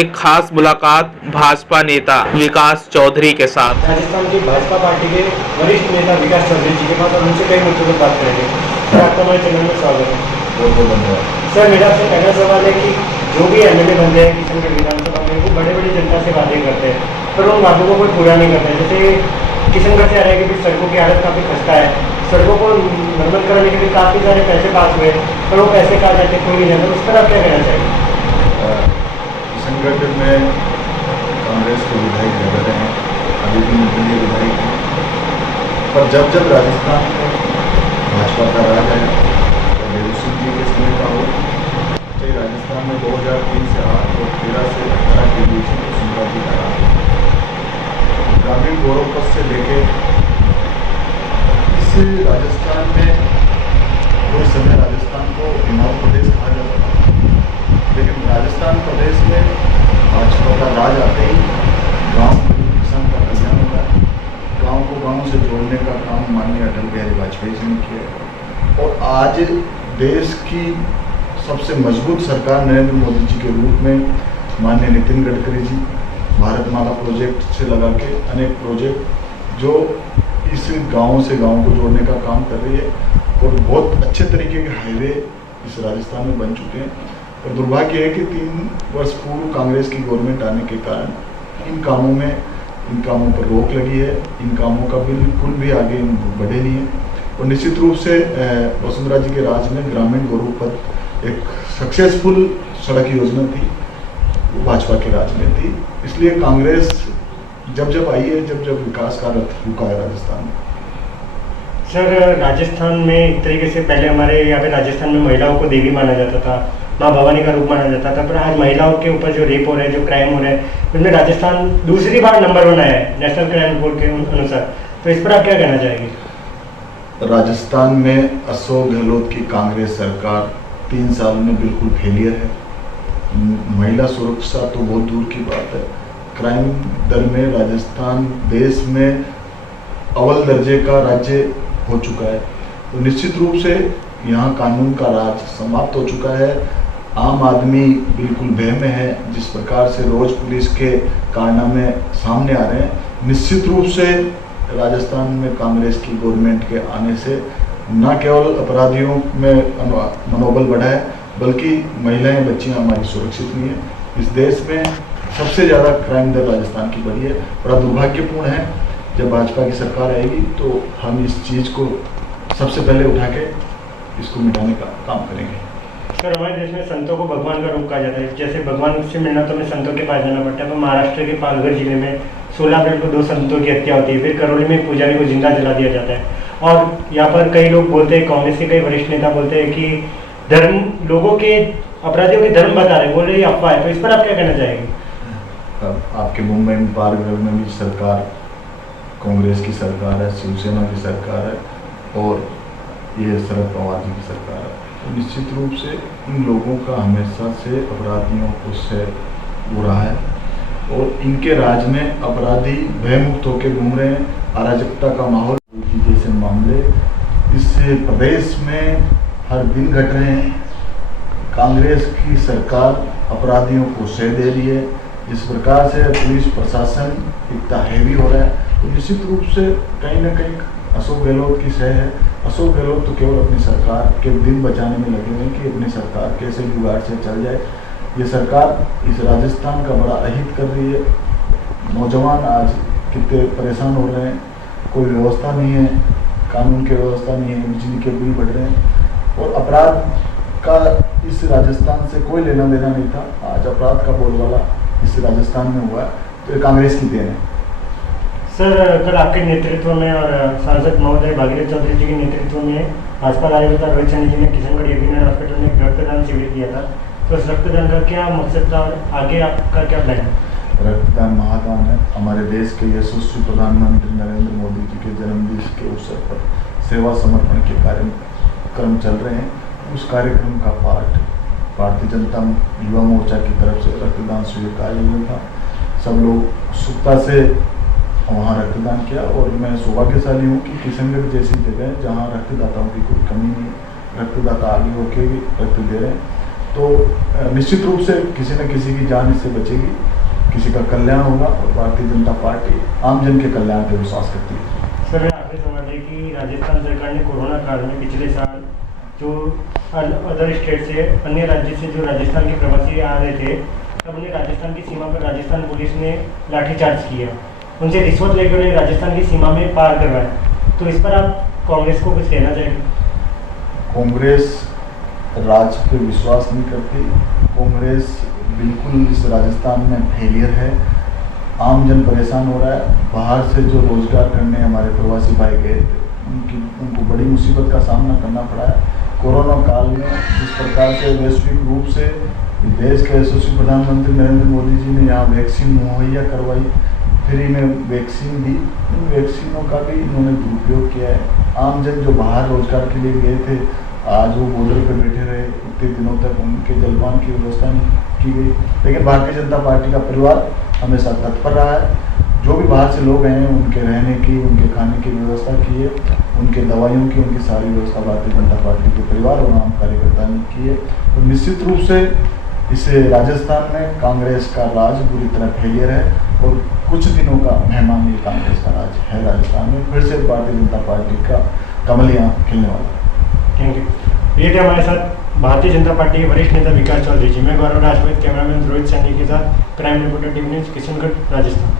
एक खास मुलाकात भाजपा नेता विकास चौधरी के साथ। राजस्थान की भाजपा पार्टी के वरिष्ठ नेता विकास चौधरी जी के पास और उनसे कई मुद्दों पर बात करेंगे। सर, आपका हमारे चैनल में स्वागत है। बहुत बहुत धन्यवाद। सर, मेरा आपसे पहला सवाल है कि जो भी एमएलए बनते हैं किशनगढ़ विधानसभा में, वो बड़े बड़ी जनता से वादे करते हैं पर उन वादों को कोई पूरा नहीं करता है। जैसे किशनगढ़ से आ रहा है कि सड़कों की हालत काफ़ी खस्ता है, सड़कों को मरम्मत कराने के लिए काफ़ी सारे पैसे पास हुए पर वो पैसे कहाँ जाते कोई नहीं जानता। उस पर आप क्या कहना चाहिए? किशनगढ़ में कांग्रेस के विधायक ज़्यादा रहे हैं, अभी भी निर्दलीय विधायक हैं, पर जब जब राजस्थान में भाजपा का राज आया, नेहरू सिंह जी के समय का हो, चाहे राजस्थान में 2003 से 8 और 13 से 18 के बीच में वसुंधरा जी का राज, ग्रामीण गौरव पथ से लेके इस राजस्थान में कोई समय राजस्थान को हिमालय प्रदेश कहा जाता था, लेकिन राजस्थान प्रदेश में भाजपा का राज आते ही गांव किसान का कल्याण होगा। गांव को गांव से जोड़ने का काम माननीय अटल बिहारी वाजपेयी जी ने किया और आज देश की सबसे मजबूत सरकार नरेंद्र मोदी जी के रूप में माननीय नितिन गडकरी जी भारतमाला प्रोजेक्ट से लगा के अनेक प्रोजेक्ट जो इस गांव से गांव को जोड़ने का काम कर रही है और बहुत अच्छे तरीके के हाईवे इस राजस्थान में बन चुके हैं। और दुर्भाग्य है कि 3 वर्ष पूर्व कांग्रेस की गवर्नमेंट आने के कारण इन कामों पर रोक लगी है। इन कामों का बिल्कुल भी आगे बढ़े नहीं है और निश्चित रूप से वसुंधरा जी के राज में ग्रामीण गौरव पर एक सक्सेसफुल सड़क योजना थी, वो भाजपा के राज में थी। इसलिए कांग्रेस जब जब आई है, जब जब विकास का रथ रुका है राजस्थान में। सर, राजस्थान में एक तरीके से पहले हमारे यहाँ पे राजस्थान में महिलाओं को देवी माना जाता था, माँ भवानी का रूप माना जाता था, पर आज महिलाओं के ऊपर जो रेप हो रहे हैं, जो क्राइम हो रहे हैं, उसमें राजस्थान दूसरी बार नंबर 1 आया है नेशनल क्राइम रिपोर्ट के अनुसार। तो इस पर आप क्या कहना चाहेंगे? राजस्थान में अशोक गहलोत की कांग्रेस सरकार 3 साल में बिल्कुल फेलियर है। महिला सुरक्षा तो बहुत दूर की बात है, क्राइम दर में राजस्थान देश में अव्वल दर्जे का राज्य हो चुका है। तो निश्चित रूप से यहाँ कानून का राज समाप्त हो चुका है। आम आदमी बिल्कुल भय में है। जिस प्रकार से रोज पुलिस के कारनामे सामने आ रहे हैं, निश्चित रूप से राजस्थान में कांग्रेस की गवर्नमेंट के आने से न केवल अपराधियों में मनोबल बढ़ा है, बल्कि महिलाएं बच्चियां हमारी सुरक्षित नहीं है। इस देश में सबसे ज़्यादा क्राइम दर राजस्थान की बढ़ी है। बड़ा दुर्भाग्यपूर्ण है। जब भाजपा की सरकार आएगी तो हम इस चीज़ को सबसे पहले उठा के इसको मिटाने का काम करेंगे। सर, हमारे देश में संतों को भगवान का रूप कहा जाता है। जैसे भगवान से मिलना तो हमें संतों के पास जाना पड़ता है। पर महाराष्ट्र के पालघर जिले में 16 अप्रैल को 2 संतों की हत्या होती है, फिर करौली में पुजारी को जिंदा जला दिया जाता है। और यहाँ पर कई लोग बोलते हैं, कांग्रेस के कई वरिष्ठ नेता बोलते हैं कि धर्म लोगों के अपराधियों के धर्म बता रहे, बोल रहे ये अफवाह है। तो इस पर आप क्या कहना चाहेंगे? आपके मुंबई में पालघर में भी सरकार कांग्रेस की सरकार है, शिवसेना की सरकार है और ये शरद पवार जी की सरकार है। तो निश्चित रूप से इन लोगों का हमेशा से अपराधियों को से बुरा है और इनके राज में अपराधी भयमुक्त होकर घूम रहे हैं। अराजकता का माहौल जैसे मामले इस प्रदेश में हर दिन घट रहे हैं। कांग्रेस की सरकार अपराधियों को शह दे रही है। इस प्रकार से पुलिस प्रशासन इतना हैवी हो रहा है तो निश्चित रूप से कहीं ना कहीं अशोक गहलोत की शह है। अशोक गहलोत तो केवल अपनी सरकार के दिन बचाने में लगे हुए हैं कि अपनी सरकार कैसे जुगाड़ से चल जाए। ये सरकार इस राजस्थान का बड़ा अहित कर रही है। नौजवान आज कितने परेशान हो रहे हैं, कोई व्यवस्था नहीं है, कानून की व्यवस्था नहीं है, बिजली के बिल बढ़ रहे हैं और अपराध का इस राजस्थान से कोई लेना देना नहीं था। आज अपराध का बोलबाला इस राजस्थान में हुआ है तो ये कांग्रेस की देन है। सर, कल आपके नेतृत्व में और सांसद महोदय भागीरथ चौधरी जी के नेतृत्व में भाजपा कार्यकर्ता रोहित सैनी जी ने किशनगढ़ एपीएनआर हॉस्पिटल में एक रक्तदान शिविर किया था। तो इस रक्तदान का क्या मकसद था और आगे आपका क्या प्लान है? रक्तदान महादान है। हमारे देश के यशस्वी प्रधानमंत्री नरेंद्र मोदी जी के जन्मदिन के अवसर पर सेवा समर्पण के कार्यक्रम चल रहे हैं। उस कार्यक्रम का पार्ट भारतीय जनता युवा मोर्चा की तरफ से रक्तदान शिविर का आयोजन था। सब लोग उत्सुकता से वहाँ रक्तदान किया और मैं सौभाग्यशाली हूँ कि किशनगढ़ जैसी जगह जहाँ रक्तदाताओं की कोई कमी नहीं है, रक्तदाता आगे होकर भी रक्त दे रहे हैं। तो निश्चित रूप से किसी न किसी की जान इससे बचेगी, किसी का कल्याण होगा और भारतीय जनता पार्टी आम जन के कल्याण पर विश्वास करती है। सर मेरा आखिरी सवाल है कि राजस्थान सरकार ने कोरोना काल में पिछले साल जो अदर स्टेट से, अन्य राज्य से जो राजस्थान के प्रवासी आ रहे थे, तब उन्हें राजस्थान की सीमा पर राजस्थान पुलिस ने लाठीचार्ज किया, उनसे रिश्वत लेकर उन्हें राजस्थान की सीमा में पार करवाया। तो इस पर आप कांग्रेस को कुछ कहना चाहेंगे? कांग्रेस राज्य पे विश्वास नहीं करती। कांग्रेस बिल्कुल इस राजस्थान में फेलियर है। आम जन परेशान हो रहा है। बाहर से जो रोजगार करने हमारे प्रवासी भाई गए थे, उनको बड़ी मुसीबत का सामना करना पड़ा है। कोरोना काल में जिस प्रकार से वैश्विक रूप से देश के यशस्वी प्रधानमंत्री नरेंद्र मोदी जी ने यहाँ वैक्सीन मुहैया करवाई, फ्री में वैक्सीन दी, उन वैक्सीनों का भी इन्होंने दुरुपयोग किया है। आम जन जो बाहर रोजगार के लिए गए थे, आज वो बॉर्डर पर बैठे रहे, इतने दिनों तक उनके जलपान की व्यवस्था नहीं की गई। लेकिन भारतीय जनता पार्टी का परिवार हमेशा तत्पर रहा है। जो भी बाहर से लोग हैं, उनके रहने की, उनके खाने की व्यवस्था की है, उनके दवाइयों की, उनकी सारी व्यवस्था भारतीय जनता पार्टी के परिवार और आम कार्यकर्ता ने की है। तो निश्चित रूप से इस राजस्थान में कांग्रेस का राज बुरी तरह फेलियर है और कुछ दिनों का मेहमान ये कांग्रेस का राज है राजस्थान में। फिर से भारतीय जनता पार्टी का कमलियाँ खिलने वाला। Thank you. ये थे हमारे साथ भारतीय जनता पार्टी के वरिष्ठ नेता विकास चौधरी जी। मैं गौरव राजपूत, कैमरामैन रोहित सैनी के साथ crime reporter TV news, Kishangarh, Rajasthan.